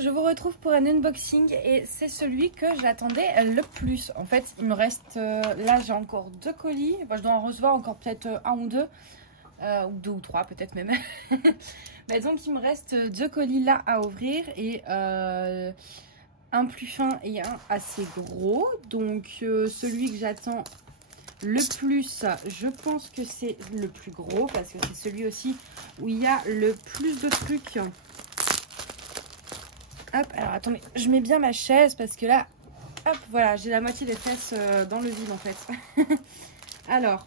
je vous retrouve pour un unboxing et c'est celui que j'attendais le plus. En fait, il me reste, là j'ai encore 2 colis, enfin, je dois en recevoir encore peut-être 1 ou 2, ou 2 ou 3 peut-être même. Mais donc il me reste 2 colis là à ouvrir et un plus fin et un assez gros. Donc celui que j'attends le plus, je pense que c'est le plus gros parce que c'est celui aussi où il y a le plus de trucs. Hop, alors attendez, je mets bien ma chaise parce que là, hop, voilà, j'ai la moitié des fesses dans le vide en fait. Alors,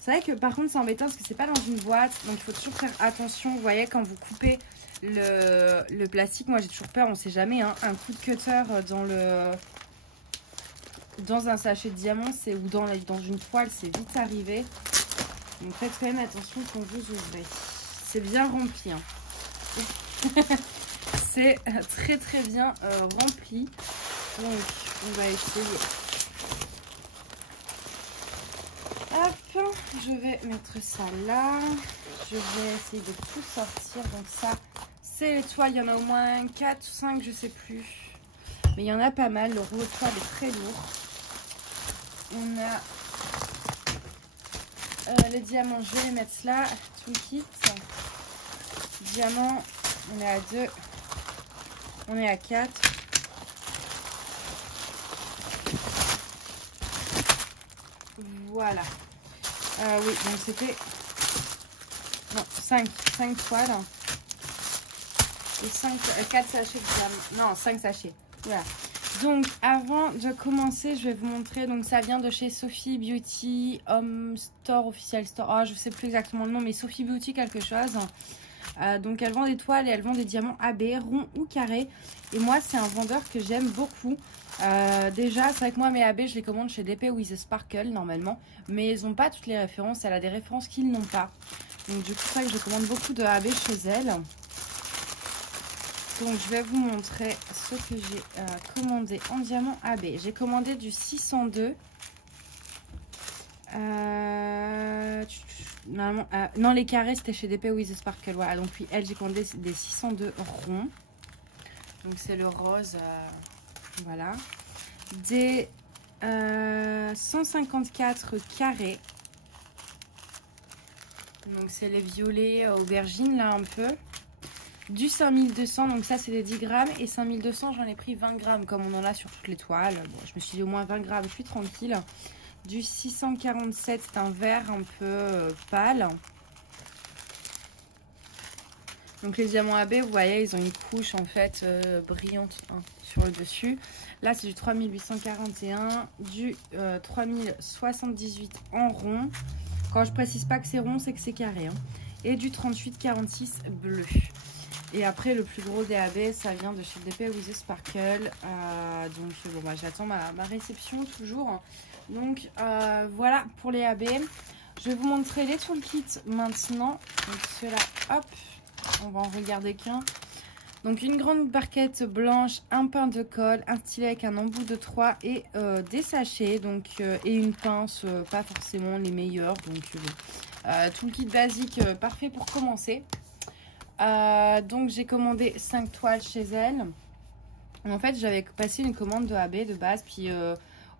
c'est vrai que par contre c'est embêtant parce que c'est pas dans une boîte, donc il faut toujours faire attention. Vous voyez, quand vous coupez le plastique, moi j'ai toujours peur, on sait jamais, hein, un coup de cutter dans un sachet de diamant, c'est ou dans une toile, c'est vite arrivé. Donc faites quand même attention quand vous ouvrez. C'est bien rempli, hein. C'est très très bien rempli. Donc on va essayer. Hop, je vais mettre ça là. Je vais essayer de tout sortir. Donc ça, c'est les toiles. Il y en a au moins 4 ou 5, je sais plus. Mais il y en a pas mal. Le rouleau de toile est très lourd. On a les diamants. Je vais les mettre là. Tout le kit. Diamants, on est à 2. On est à 4. Voilà. Oui, donc c'était... Non, 5 toiles. Et 4 sachets de diamants. Non, 5 sachets. Voilà. Donc, avant de commencer, je vais vous montrer. Donc, ça vient de chez Sophie Beauty Home Store, Official Store. Oh, je sais plus exactement le nom, mais Sophie Beauty quelque chose. Donc elle vend des toiles et elle vend des diamants AB, ronds ou carrés. Et moi c'est un vendeur que j'aime beaucoup. Déjà c'est vrai que moi mes AB je les commande chez DP With a Sparkle normalement. Mais ils n'ont pas toutes les références, elle a des références qu'ils n'ont pas. Donc du coup c'est vrai que je commande beaucoup de AB chez elle. Donc je vais vous montrer ce que j'ai commandé en diamant AB. J'ai commandé du 602. Normalement, non, les carrés c'était chez DP With a Sparkle. Voilà, donc oui, elle j'ai commandé des 602 ronds. Donc c'est le rose. Voilà. Des 154 carrés. Donc c'est les violets aubergines là un peu. Du 5200, donc ça c'est des 10 grammes. Et 5200, j'en ai pris 20 grammes comme on en a sur toutes les toiles. Bon, je me suis dit au moins 20 grammes, je suis tranquille. Du 647, c'est un vert un peu pâle. Donc les diamants AB, vous voyez, ils ont une couche en fait brillante hein, sur le dessus. Là, c'est du 3841, du 3078 en rond. Quand je précise pas que c'est rond, c'est que c'est carré. Hein. Et du 3846 bleu. Et après, le plus gros des AB, ça vient de chez DP With a Sparkle. Donc bon, bah, j'attends ma réception toujours. Donc voilà pour les AB. Je vais vous montrer les toolkits maintenant. Donc ceux-là, hop, on va en regarder qu'un. Donc une grande barquette blanche, un pain de colle, un stylet avec un embout de 3 et des sachets. Donc et une pince, pas forcément les meilleures. Donc toolkit basique, parfait pour commencer. Donc j'ai commandé 5 toiles chez elle. En fait j'avais passé une commande de AB de base, puis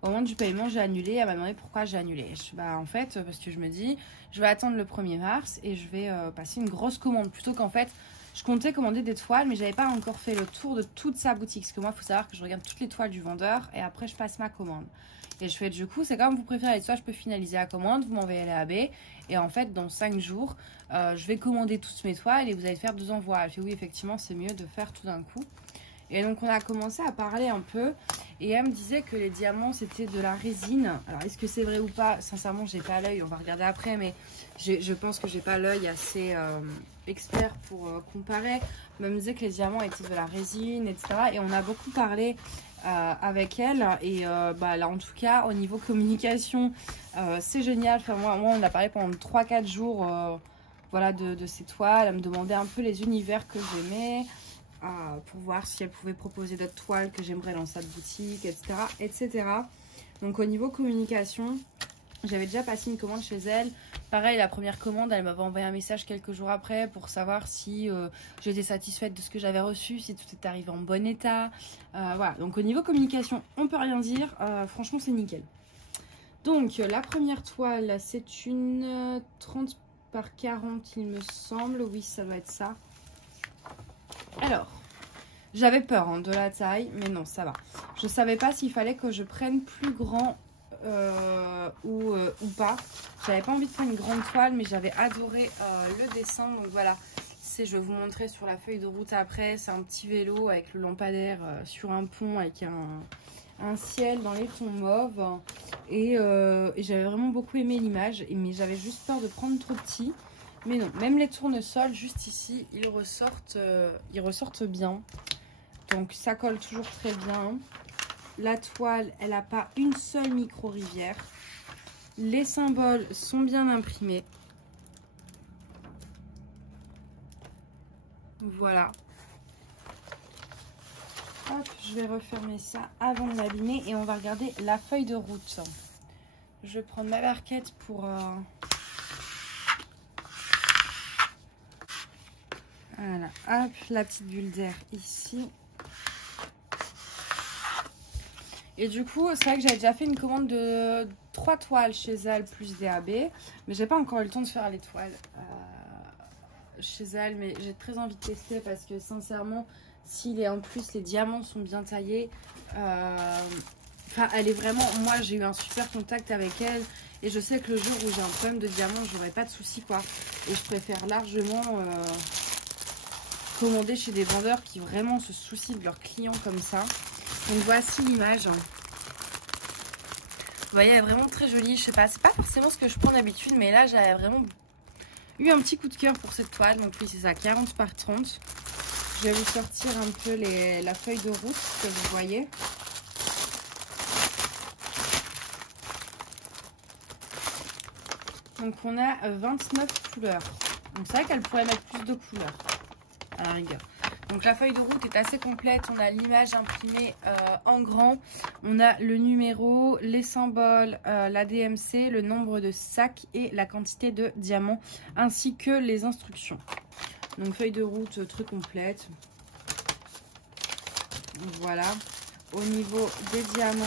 au moment du paiement j'ai annulé. Elle m'a demandé pourquoi j'ai annulé. Bah en fait parce que je me dis je vais attendre le 1er mars et je vais passer une grosse commande, plutôt qu'en fait je comptais commander des toiles mais j'avais pas encore fait le tour de toute sa boutique. Parce que moi il faut savoir que je regarde toutes les toiles du vendeur et après je passe ma commande. Et je fais du coup, c'est comme vous préférez, soit je peux finaliser la commande, vous m'envoyez les AB et en fait dans 5 jours je vais commander toutes mes toiles et vous allez faire 2 envois. Elle fait oui, effectivement c'est mieux de faire tout d'un coup. Et donc on a commencé à parler un peu et elle me disait que les diamants c'était de la résine. Alors est-ce que c'est vrai ou pas? Sincèrement j'ai pas l'œil, on va regarder après, mais je pense que j'ai pas l'œil assez expert pour comparer. Mais elle me disait que les diamants étaient de la résine, etc. Et on a beaucoup parlé avec elle et bah là en tout cas au niveau communication c'est génial. Enfin, moi on a parlé pendant 3-4 jours voilà, de ces toiles. Elle me demandait un peu les univers que j'aimais. Pour voir si elle pouvait proposer d'autres toiles que j'aimerais dans sa boutique, etc., etc. Donc au niveau communication, j'avais déjà passé une commande chez elle. Pareil, la première commande, elle m'avait envoyé un message quelques jours après pour savoir si j'étais satisfaite de ce que j'avais reçu, si tout était arrivé en bon état. Voilà, donc au niveau communication, on peut rien dire. Franchement, c'est nickel. Donc, la première toile, c'est une 30 par 40, il me semble. Oui, ça doit être ça. Alors, j'avais peur hein, de la taille, mais non, ça va. Je savais pas s'il fallait que je prenne plus grand ou pas. J'avais pas envie de prendre une grande toile, mais j'avais adoré le dessin. Donc voilà, je vais vous montrer sur la feuille de route après. C'est un petit vélo avec le lampadaire sur un pont avec un ciel dans les tons mauves. Et j'avais vraiment beaucoup aimé l'image, mais j'avais juste peur de prendre trop petit. Mais non, même les tournesols, juste ici, ils ressortent bien. Donc ça colle toujours très bien. La toile, elle n'a pas une seule micro-rivière. Les symboles sont bien imprimés. Voilà. Hop, je vais refermer ça avant de l'abîmer et on va regarder la feuille de route. Je vais prendre ma barquette pour... Voilà, hop, la petite bulle d'air ici. Et du coup, c'est vrai que j'avais déjà fait une commande de 3 toiles chez elle plus DAB. Mais j'ai pas encore eu le temps de faire les toiles chez elle. Mais j'ai très envie de tester parce que sincèrement, si en plus les diamants sont bien taillés, elle est vraiment... Moi, j'ai eu un super contact avec elle. Et je sais que le jour où j'ai un problème de diamant, j'aurai pas de soucis quoi. Et je préfère largement commander chez des vendeurs qui vraiment se soucient de leurs clients comme ça. Donc voici l'image. Vous voyez, elle est vraiment très jolie. Je sais pas, c'est pas forcément ce que je prends d'habitude, mais là j'avais vraiment eu un petit coup de cœur pour cette toile. Donc oui, c'est ça, 40 par 30. Je vais vous sortir un peu la feuille de route que vous voyez. Donc on a 29 couleurs. Donc c'est vrai qu'elle pourrait mettre plus de couleurs à la rigueur. Donc la feuille de route est assez complète, on a l'image imprimée en grand, on a le numéro, les symboles, la DMC, le nombre de sacs et la quantité de diamants, ainsi que les instructions. Donc feuille de route très complète. Voilà, au niveau des diamants,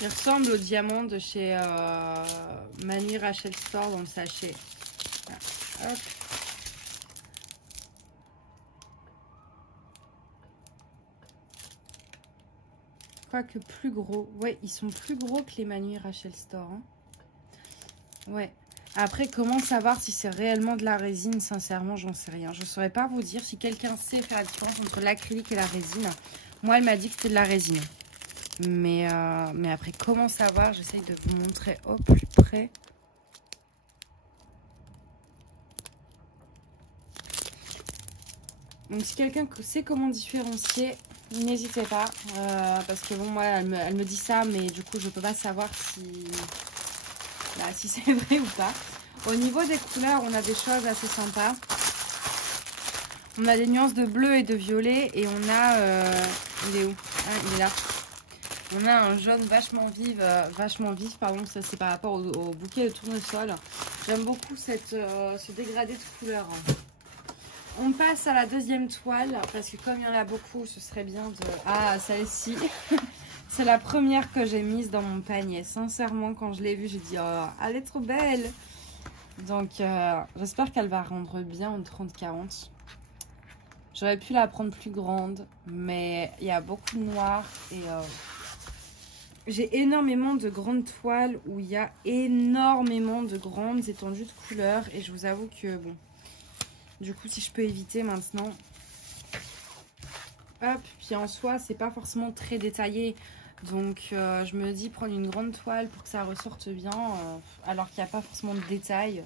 il ressemble aux diamants de chez Manu Rachel Store dans le sachet. Hop. Quoique plus gros. Ouais, ils sont plus gros que les Manu Rachel Store. Hein. Ouais. Après, comment savoir si c'est réellement de la résine? Sincèrement, j'en sais rien. Je ne saurais pas vous dire si quelqu'un sait faire la différence entre l'acrylique et la résine. Moi, elle m'a dit que c'était de la résine. Mais après, comment savoir? J'essaye de vous montrer au plus près. Donc si quelqu'un sait comment différencier, n'hésitez pas. Parce que bon, moi, elle me dit ça, mais du coup, je peux pas savoir si c'est vrai ou pas. Au niveau des couleurs, on a des choses assez sympas. On a des nuances de bleu et de violet. Et on a... il est où? Ah, il est là. On a un jaune vachement vif, pardon. Ça, c'est par rapport au bouquet de tournesol. J'aime beaucoup ce dégradé de couleurs. On passe à la deuxième toile, parce que comme il y en a beaucoup, ce serait bien de... Ah, celle-ci, c'est la première que j'ai mise dans mon panier. Sincèrement, quand je l'ai vue, j'ai dit, oh, elle est trop belle. Donc, j'espère qu'elle va rendre bien en 30-40. J'aurais pu la prendre plus grande, mais il y a beaucoup de noir. Et j'ai énormément de grandes toiles où il y a énormément de grandes étendues de couleurs. Et je vous avoue que, bon... Du coup, si je peux éviter maintenant. Hop, puis en soi, c'est pas forcément très détaillé. Donc, je me dis prendre une grande toile pour que ça ressorte bien. Alors qu'il n'y a pas forcément de détails.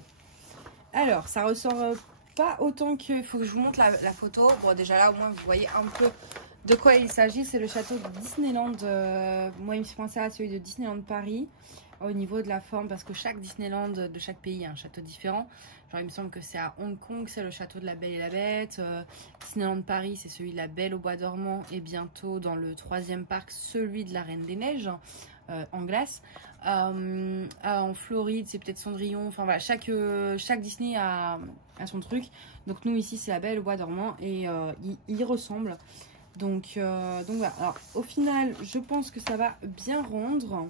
Alors, ça ressort pas autant que... Il faut que je vous montre la photo. Bon, déjà là, au moins, vous voyez un peu de quoi il s'agit. C'est le château de Disneyland. Moi, il me fait penser à celui de Disneyland Paris. Au niveau de la forme, parce que chaque Disneyland de chaque pays a un château différent. Genre, il me semble que c'est à Hong Kong, c'est le château de la Belle et la Bête. Disneyland Paris, c'est celui de la Belle au Bois dormant. Et bientôt, dans le 3e parc, celui de la Reine des Neiges. en glace. En Floride, c'est peut-être Cendrillon. Enfin voilà, chaque Disney a son truc. Donc nous ici, c'est La Belle au Bois dormant et il ressemble. Donc voilà. Alors au final, je pense que ça va bien rendre.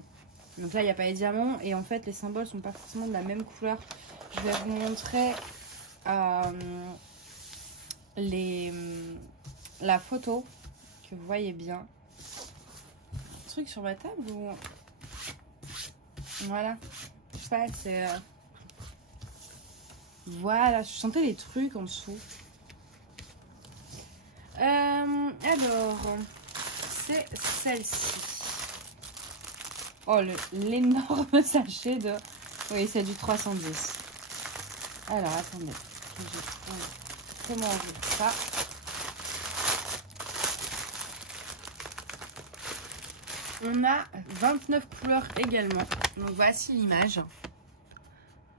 Donc là, il n'y a pas les diamants et en fait, les symboles sont pas forcément de la même couleur. Je vais vous montrer la photo que vous voyez bien. Un truc sur ma table ou... Voilà. Je sais pas, c'est... Voilà, je sentais les trucs en dessous. Alors, c'est celle-ci. Oh, l'énorme sachet de... Oui, c'est du 310. Alors, attendez. Comment on veut ça? On a 29 couleurs également. Donc, voici l'image. Donc,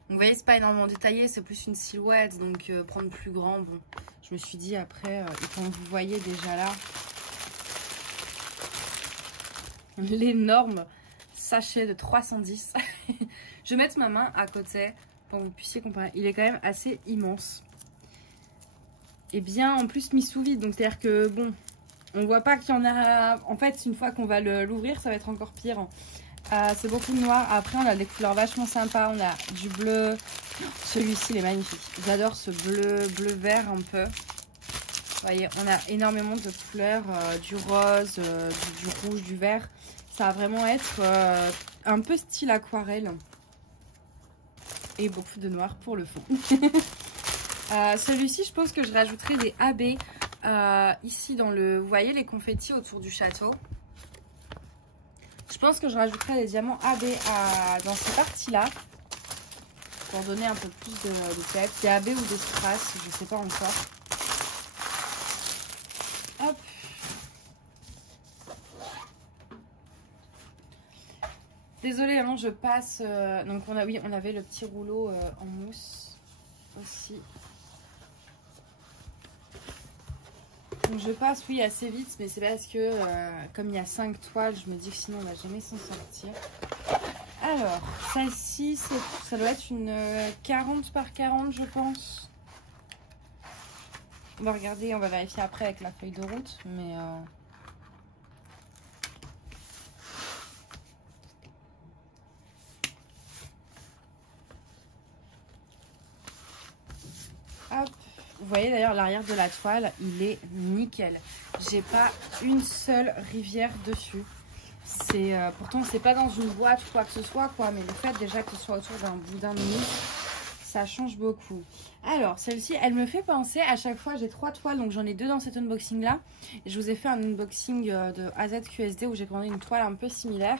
vous voyez, c'est pas énormément détaillé. C'est plus une silhouette. Donc, prendre plus grand, bon... Je me suis dit après, et quand vous voyez déjà là, l'énorme sachet de 310. Je vais mettre ma main à côté pour que vous puissiez comparer. Il est quand même assez immense. Et bien en plus mis sous vide. Donc c'est-à-dire que bon, on voit pas qu'il y en a... En fait, une fois qu'on va l'ouvrir, ça va être encore pire. C'est beaucoup de noir. Après, on a des couleurs vachement sympas. On a du bleu. Celui-ci, il est magnifique. J'adore ce bleu-vert un peu. Vous voyez, on a énormément de couleurs. Du rose, du rouge, du vert. Ça va vraiment être un peu style aquarelle. Et beaucoup de noir pour le fond. Celui-ci, je pense que je rajouterai des AB ici dans le... Vous voyez les confettis autour du château? Je pense que je rajouterai des diamants AB dans ces parties-là. Pour donner un peu plus de peps. Des AB ou des strass, je ne sais pas encore. Hop. Désolée, hein, je passe. Donc on avait le petit rouleau en mousse aussi. Donc je passe, oui, assez vite, mais c'est parce que comme il y a 5 toiles, je me dis que sinon on va jamais s'en sortir. Alors, celle-ci, ça doit être une 40 par 40, je pense. On va regarder, on va vérifier après avec la feuille de route, mais... Hop. Vous voyez d'ailleurs l'arrière de la toile, il est nickel. J'ai pas une seule rivière dessus. C'est pourtant c'est pas dans une boîte ou quoi que ce soit quoi, mais le fait déjà que ce soit autour d'un boudin de mousse, ça change beaucoup. Alors celle-ci, elle me fait penser à chaque fois, j'ai 3 toiles, donc j'en ai 2 dans cet unboxing là. Et je vous ai fait un unboxing de AZQSD où j'ai commandé une toile un peu similaire.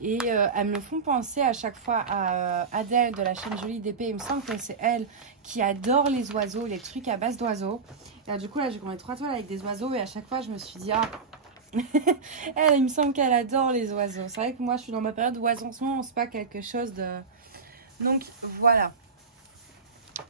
Et elles me font penser à chaque fois à Adèle de la chaîne Jolie d'épée. Il me semble que c'est elle qui adore les oiseaux, les trucs à base d'oiseaux. Et du coup là j'ai commandé 3 toiles avec des oiseaux et à chaque fois je me suis dit ah elle, il me semble qu'elle adore les oiseaux. C'est vrai que moi je suis dans ma période oiseaux en ce moment, c'est pas quelque chose de... Donc voilà.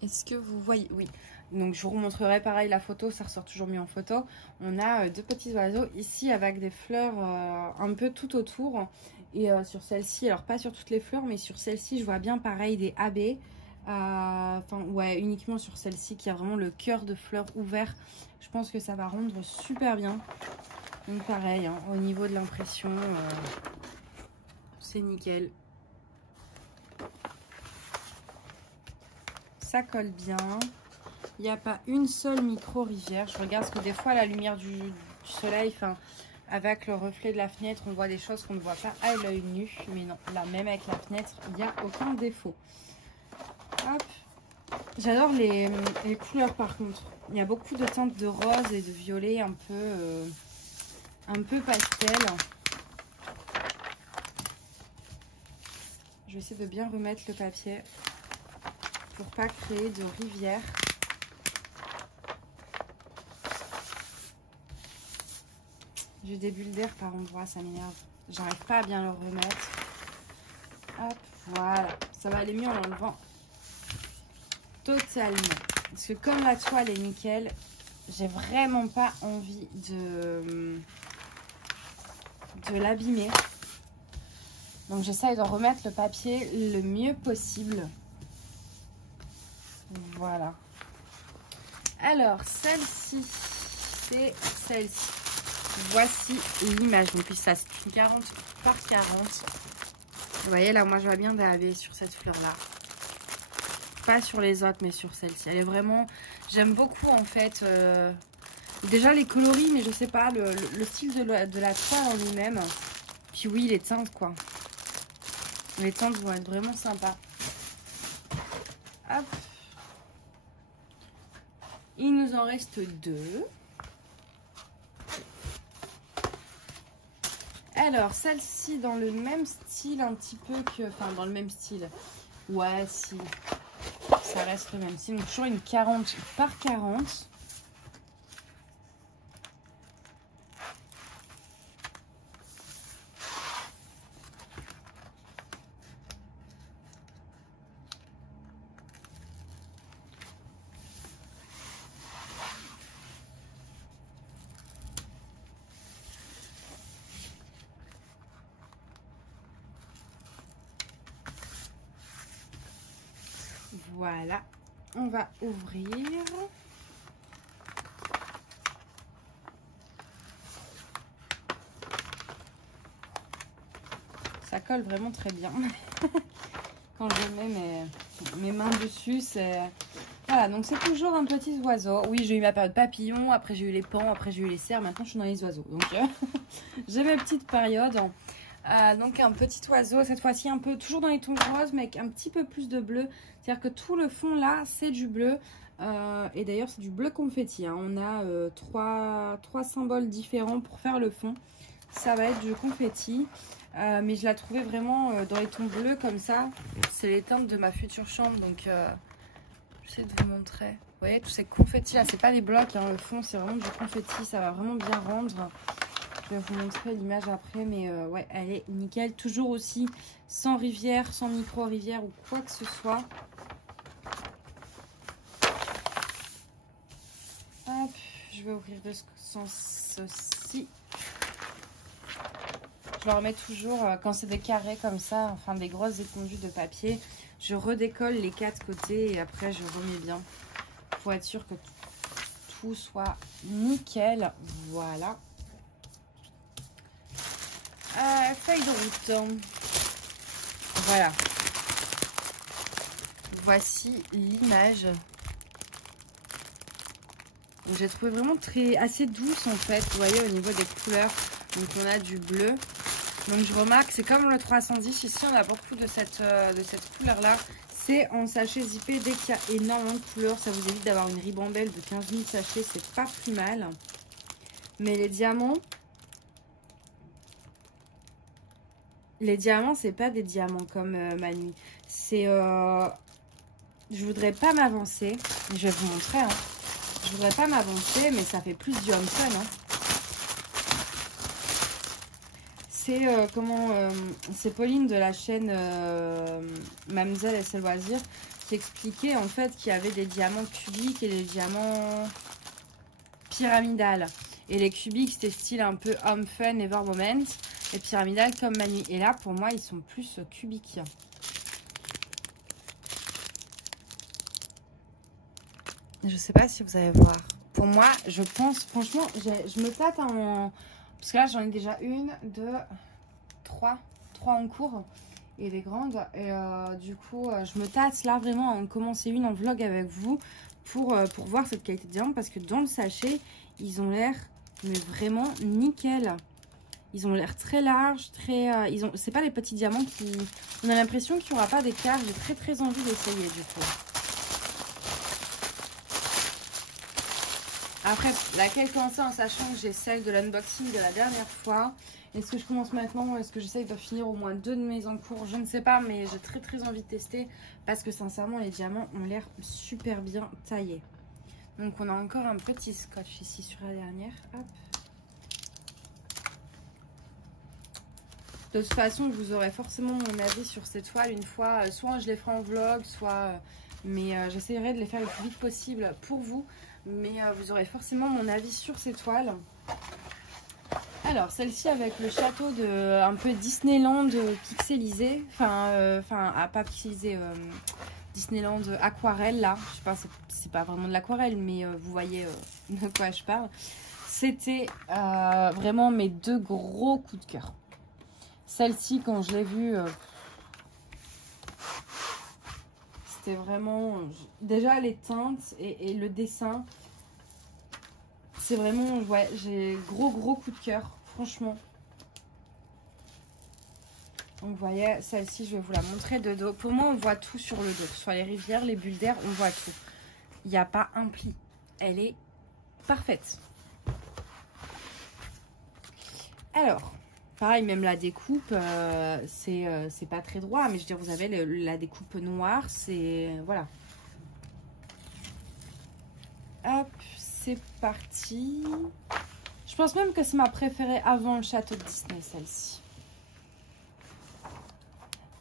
Est-ce que vous voyez? Oui. Donc je vous remontrerai pareil la photo, ça ressort toujours mieux en photo. On a 2 petits oiseaux ici avec des fleurs un peu tout autour. Et sur celle-ci, alors pas sur toutes les fleurs, mais sur celle-ci, je vois bien pareil des AB. Enfin, ouais, uniquement sur celle-ci qui a vraiment le cœur de fleurs ouvert. Je pense que ça va rendre super bien. Donc pareil, hein, au niveau de l'impression, c'est nickel. Ça colle bien. Il n'y a pas une seule micro-rivière. Je regarde parce que des fois, la lumière du soleil, enfin... Avec le reflet de la fenêtre, on voit des choses qu'on ne voit pas à l'œil nu. Mais non, là, même avec la fenêtre, il n'y a aucun défaut. Hop. J'adore les couleurs, par contre. Il y a beaucoup de teintes de rose et de violet un peu pastel. Je vais essayer de bien remettre le papier pour pas créer de rivière. J'ai des bulles d'air par endroit, ça m'énerve. J'arrive pas à bien le remettre. Hop, voilà. Ça va aller mieux en l'enlevant totalement. Parce que comme la toile est nickel, j'ai vraiment pas envie de l'abîmer. Donc j'essaye de remettre le papier le mieux possible. Voilà. Alors celle-ci, c'est celle-ci. Voici l'image. Donc ça c'est une 40 par 40. Vous voyez là, moi je vois bien DAB sur cette fleur-là. Pas sur les autres, mais sur celle-ci. Elle est vraiment... J'aime beaucoup en fait... Déjà les coloris, mais je sais pas, le style de la toile en lui-même. Puis oui, les teintes quoi. Les teintes vont être vraiment sympas. Hop. Il nous en reste 2. Alors, celle-ci dans le même style un petit peu que... Enfin, dans le même style. Ouais, si. Ça reste le même style. Donc, toujours une 40 par 40. Voilà, on va ouvrir. Ça colle vraiment très bien. Quand je mets mes mains dessus, c'est... Voilà, donc c'est toujours un petit oiseau. Oui, j'ai eu ma période papillon, après j'ai eu les pans, après j'ai eu les cerfs, maintenant je suis dans les oiseaux. Donc j'ai ma petite période. Donc un petit oiseau, cette fois-ci un peu toujours dans les tons roses, mais avec un petit peu plus de bleu. C'est-à-dire que tout le fond là, c'est du bleu. Et d'ailleurs, c'est du bleu confetti. Hein. On a trois symboles différents pour faire le fond. Ça va être du confetti. Mais je la trouvais vraiment dans les tons bleus comme ça. C'est les teintes de ma future chambre. Donc, j'essaie de vous montrer. Vous voyez, tous ces confettis là, c'est pas des blocs. Hein. Le fond, c'est vraiment du confetti. Ça va vraiment bien rendre. Je vais vous montrer l'image après, mais ouais, elle est nickel. Toujours aussi sans rivière, sans micro-rivière ou quoi que ce soit. Hop, je vais ouvrir de ce sens-ci. Je le remets toujours, quand c'est des carrés comme ça, enfin des grosses étendues de papier, je redécolle les 4 côtés et après je remets bien pour être sûr que tout soit nickel. Voilà. Feuille de route. Voilà. Voici l'image. J'ai trouvé vraiment assez douce en fait. Vous voyez au niveau des couleurs. Donc on a du bleu. Donc je remarque, c'est comme le 310. Ici on a beaucoup de cette couleur là. C'est en sachet zippé. Dès qu'il y a énormément de couleurs, ça vous évite d'avoir une ribambelle de 15 000 sachets. C'est pas plus mal. Mais les diamants... Les diamants, c'est pas des diamants comme Manu. C'est... Je voudrais pas m'avancer. Je vais vous montrer. Hein. Je voudrais pas m'avancer, mais ça fait plus du Hanson. Hein. C'est c'est Pauline de la chaîne Mademoiselle et ses loisirs qui expliquait en fait qu'il y avait des diamants cubiques et des diamants pyramidales. Et les cubiques, c'était style un peu Home Fun, Ever Moment. Et pyramidal comme Manu. Et là, pour moi, ils sont plus cubiques. Je sais pas si vous allez voir. Pour moi, je pense, franchement, je me tâte en... Parce que là, j'en ai déjà 1, 2, 3 en cours. Et des grandes. Et du coup, je me tâte là vraiment à en commencer une en vlog avec vous. Pour voir cette qualité de diamant. Parce que dans le sachet, ils ont l'air mais vraiment nickel. Ils ont l'air très larges, très... c'est pas les petits diamants qui... On a l'impression qu'il n'y aura pas d'écart. J'ai très envie d'essayer du coup. Après, laquelle commencer en sachant que j'ai celle de l'unboxing de la dernière fois. Est-ce que je commence maintenant ou est-ce que j'essaye de finir au moins 2 de mes encours? Je ne sais pas, mais j'ai très envie de tester. Parce que sincèrement, les diamants ont l'air super bien taillés. Donc on a encore un petit scotch ici sur la dernière. Hop. De toute façon, vous aurez forcément mon avis sur ces toiles une fois. Soit je les ferai en vlog, soit... Mais j'essaierai de les faire le plus vite possible pour vous. Mais vous aurez forcément mon avis sur ces toiles. Alors, celle-ci avec le château de un peu Disneyland pixelisé. Enfin, pas pixelisé, Disneyland aquarelle là. Je sais pas, c'est pas vraiment de l'aquarelle, mais vous voyez de quoi je parle. C'était vraiment mes 2 gros coups de cœur. Celle-ci, quand je l'ai vue, c'était vraiment... Déjà, les teintes et le dessin, c'est vraiment... Ouais, j'ai gros coup de cœur, franchement. Donc, vous voyez, celle-ci, je vais vous la montrer de dos. Pour moi, on voit tout sur le dos. Sur les rivières, les bulles d'air, on voit tout. Il n'y a pas un pli. Elle est parfaite. Alors, pareil, même la découpe, c'est pas très droit. Mais je veux dire, vous avez la découpe noire, c'est... Voilà. Hop, c'est parti. Je pense même que c'est ma préférée avant le château de Disney, celle-ci.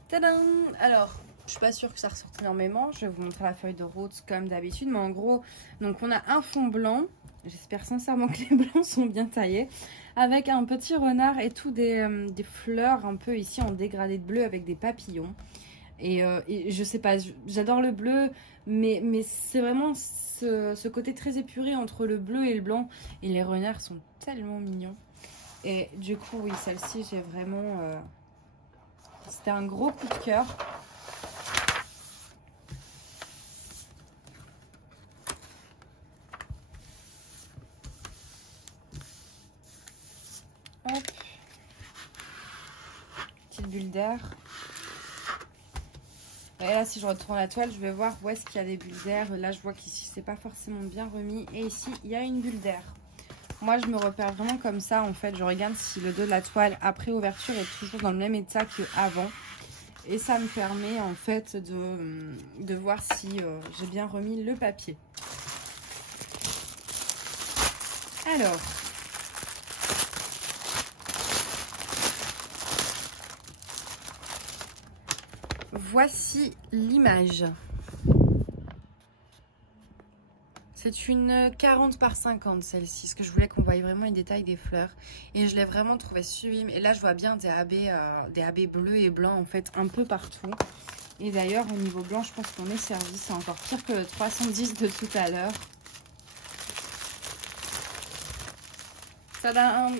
Tadam! Alors, je suis pas sûre que ça ressorte énormément. Je vais vous montrer la feuille de route comme d'habitude. Mais en gros, donc on a un fond blanc. J'espère sincèrement que les blancs sont bien taillés. Avec un petit renard et tout des fleurs un peu ici en dégradé de bleu avec des papillons. Et je sais pas, j'adore le bleu. Mais c'est vraiment ce côté très épuré entre le bleu et le blanc. Et les renards sont tellement mignons. Et du coup, oui, celle-ci, j'ai vraiment... C'était un gros coup de cœur. Hop. Petite bulle d'air. Et là, si je retourne la toile, je vais voir où est-ce qu'il y a des bulles d'air. Là, je vois qu'ici, c'est pas forcément bien remis. Et ici, il y a une bulle d'air. Moi, je me repère vraiment comme ça. En fait, je regarde si le dos de la toile, après ouverture, est toujours dans le même état qu'avant. Et ça me permet, en fait, de voir si j'ai bien remis le papier. Alors... Voici l'image. C'est une 40 par 50 celle-ci, parce que je voulais qu'on voie vraiment les détails des fleurs. Et je l'ai vraiment trouvé sublime. Et là, je vois bien des AB bleus et blancs, en fait, un peu partout. Et d'ailleurs, au niveau blanc, je pense qu'on est servi. C'est encore pire que le 310 de tout à l'heure. Tadam!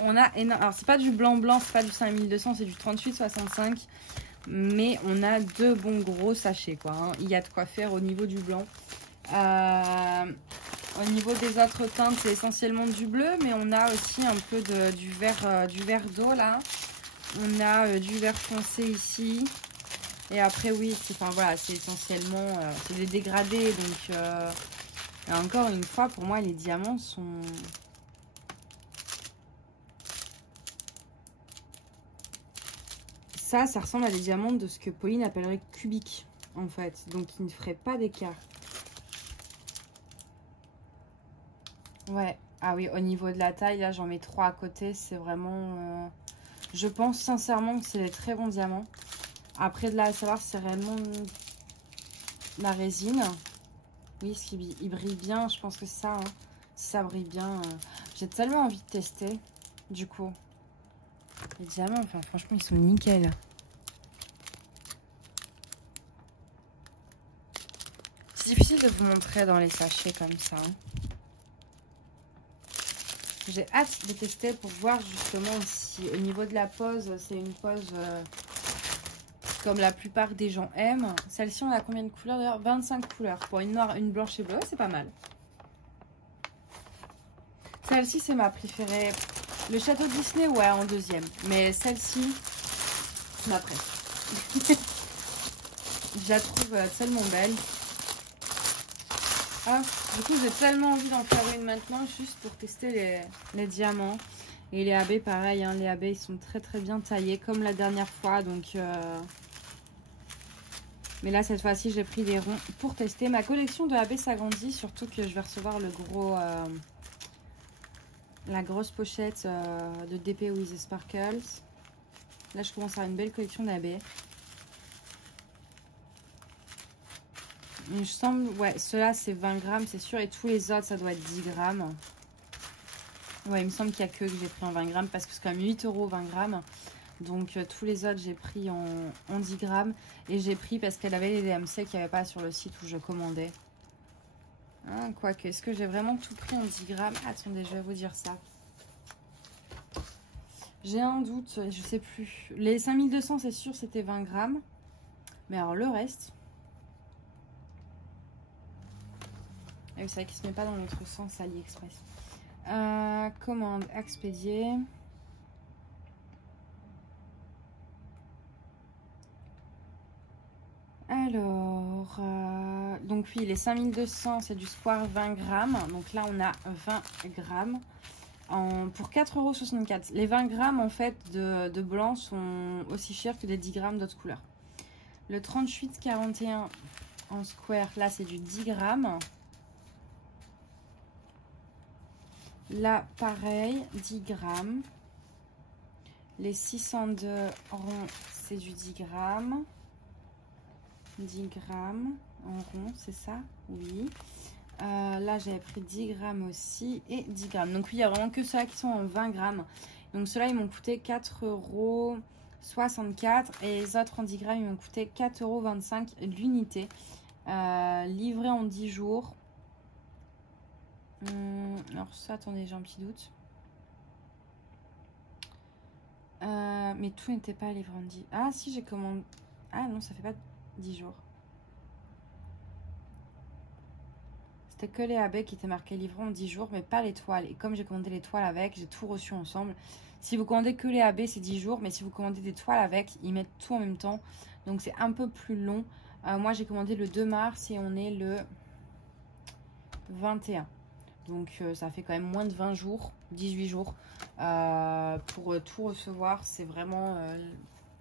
On a énorme. Alors, c'est pas du blanc, c'est pas du 5200, c'est du 38,65. Mais on a 2 bons gros sachets, quoi. Hein. Il y a de quoi faire au niveau du blanc. Au niveau des autres teintes, c'est essentiellement du bleu, mais on a aussi un peu du vert d'eau là. On a du vert foncé ici. Et après, oui, enfin voilà, c'est essentiellement c'est des dégradés. Donc, et encore une fois, pour moi, les diamants sont... Ça ressemble à des diamants de ce que Pauline appellerait cubiques, en fait. Donc, il ne ferait pas d'écart. Ouais. Ah oui, au niveau de la taille, là, j'en mets 3 à côté. C'est vraiment... Je pense sincèrement que c'est des très bons diamants. Après, de là à savoir si c'est réellement la résine. Oui, est-ce qu'il brille bien? Je pense que c'est ça. Hein. Si ça brille bien. J'ai tellement envie de tester, du coup. Les diamants, enfin, franchement, ils sont nickel. C'est difficile de vous montrer dans les sachets comme ça. Hein. J'ai hâte de tester pour voir justement si au niveau de la pose, c'est une pose comme la plupart des gens aiment. Celle-ci, on a combien de couleurs d'ailleurs? 25 couleurs. Pour une noire, une blanche et bleue, c'est pas mal. Celle-ci, c'est ma préférée. Le château Disney, ouais, en deuxième. Mais celle-ci, je m'apprête. Je la trouve tellement belle. Ah, du coup, j'ai tellement envie d'en faire une maintenant, juste pour tester les diamants. Et les AB, pareil, hein, les AB, ils sont très bien taillés, comme la dernière fois. Donc, mais là, cette fois-ci, j'ai pris des ronds pour tester. Ma collection de AB s'agrandit, surtout que je vais recevoir le gros... la grosse pochette de DP with the Sparkles. Là, je commence à avoir une belle collection d'AB. Il semble, ouais, ceux-là, c'est 20 grammes, c'est sûr. Et tous les autres, ça doit être 10 grammes. Ouais, il me semble qu'il n'y a que j'ai pris en 20 grammes parce que c'est quand même 8 € 20 grammes. Donc tous les autres, j'ai pris en 10 grammes. Et j'ai pris parce qu'elle avait les DMC qu'il n'y avait pas sur le site où je commandais. Hein, quoique, est-ce que j'ai vraiment tout pris en 10 grammes? Attendez, je vais vous dire ça. J'ai un doute, je sais plus. Les 5200, c'est sûr, c'était 20 grammes. Mais alors le reste... Et vous savez qu'il ne se met pas dans notre sens AliExpress. Commande expédiée. Alors, donc oui, les 5200, c'est du Square 20 grammes. Donc là, on a 20 grammes pour 4,64 €. Les 20 grammes, en fait, de blanc sont aussi chers que les 10 grammes d'autres couleurs. Le 38,41 en Square, là, c'est du 10 grammes. Là, pareil, 10 grammes. Les 602 ronds, c'est du 10 grammes. 10 grammes en rond, c'est ça? Oui. Là, j'avais pris 10 grammes aussi et 10 grammes. Donc, oui, il n'y a vraiment que ceux-là qui sont en 20 grammes. Donc, ceux-là, ils m'ont coûté 4,64 € et les autres en 10 grammes, ils m'ont coûté 4,25 € l'unité. Livré en 10 jours. Alors, ça, attendez, j'ai un petit doute. Mais tout n'était pas livré en 10. Ah, si, j'ai commandé. Ah non, ça fait pas 10 jours. C'était que les AB qui étaient marqués livrés en 10 jours, mais pas les toiles. Et comme j'ai commandé les toiles avec, j'ai tout reçu ensemble. Si vous commandez que les AB, c'est 10 jours. Mais si vous commandez des toiles avec, ils mettent tout en même temps. Donc c'est un peu plus long. Moi, j'ai commandé le 2 mars et on est le 21. Donc ça fait quand même moins de 20 jours, 18 jours. Pour tout recevoir, c'est vraiment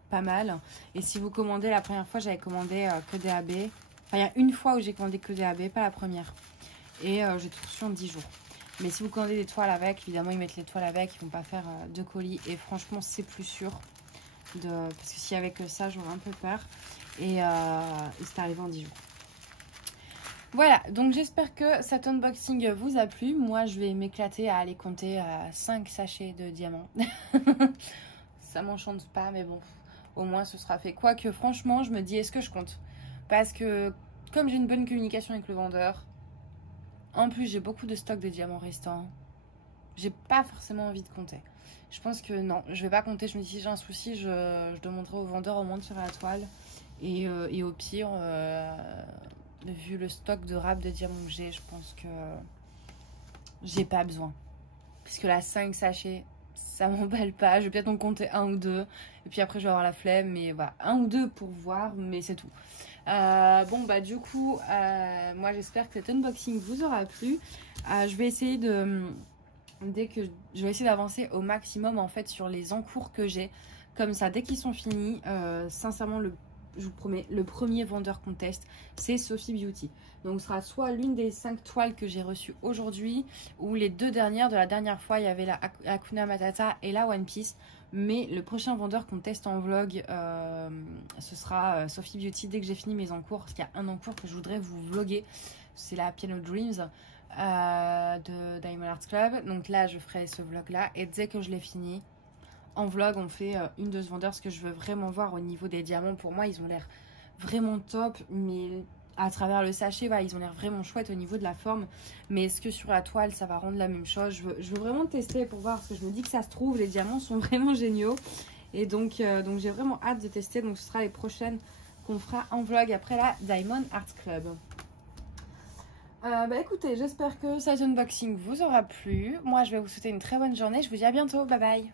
pas mal. Et si vous commandez, la première fois, j'avais commandé que des AB. Enfin, il y a une fois où j'ai commandé que des AB, pas la première. Et j'ai tout reçu en 10 jours. Mais si vous commandez des toiles avec, évidemment, ils mettent les toiles avec. Ils vont pas faire de colis. Et franchement, c'est plus sûr. Parce que s'il y avait que ça, j'aurais un peu peur. Et c'est arrivé en 10 jours. Voilà, donc j'espère que cet unboxing vous a plu. Moi, je vais m'éclater à aller compter 5 sachets de diamants. Ça m'enchante pas, mais bon, au moins ce sera fait. Quoique, franchement, je me dis, est-ce que je compte? Parce que, comme j'ai une bonne communication avec le vendeur, en plus, j'ai beaucoup de stock de diamants restants, j'ai pas forcément envie de compter. Je pense que non, je vais pas compter. Je me dis, si j'ai un souci, je demanderai au vendeur au moins de tirer la toile. Et au pire... vu le stock de râpes de diamants que j'ai, je pense que j'ai pas besoin. Puisque là, 5 sachets, ça m'emballe pas. Je vais peut-être en compter 1 ou 2. Et puis après, je vais avoir la flemme. Mais voilà, 1 ou 2 pour voir, mais c'est tout. Bon, bah du coup, moi, j'espère que cet unboxing vous aura plu. Je vais essayer je vais essayer d'avancer au maximum, en fait, sur les encours que j'ai. Comme ça, dès qu'ils sont finis, sincèrement, je vous promets, le premier vendeur qu'on teste, c'est Sophie Beauty. Donc ce sera soit l'une des 5 toiles que j'ai reçues aujourd'hui, ou les 2 dernières de la dernière fois. Il y avait la Hakuna Matata et la One Piece. Mais le prochain vendeur qu'on teste en vlog, ce sera Sophie Beauty dès que j'ai fini mes encours. Parce qu'il y a un encours que je voudrais vous vlogger. C'est la Piano Dreams de Diamond Art Club. Donc là, je ferai ce vlog là. Et dès que je l'ai fini... En vlog, on fait une de ce vendeur, parce que je veux vraiment voir au niveau des diamants. Pour moi, ils ont l'air vraiment top, mais à travers le sachet, voilà, ils ont l'air vraiment chouettes au niveau de la forme. Mais est-ce que sur la toile, ça va rendre la même chose? Je veux vraiment tester pour voir, parce que je me dis que ça se trouve, les diamants sont vraiment géniaux. Et donc j'ai vraiment hâte de tester. Donc ce sera les prochaines qu'on fera en vlog après la Diamond Art Club. Bah écoutez, j'espère que cet unboxing vous aura plu. Moi, je vais vous souhaiter une très bonne journée. Je vous dis à bientôt. Bye bye.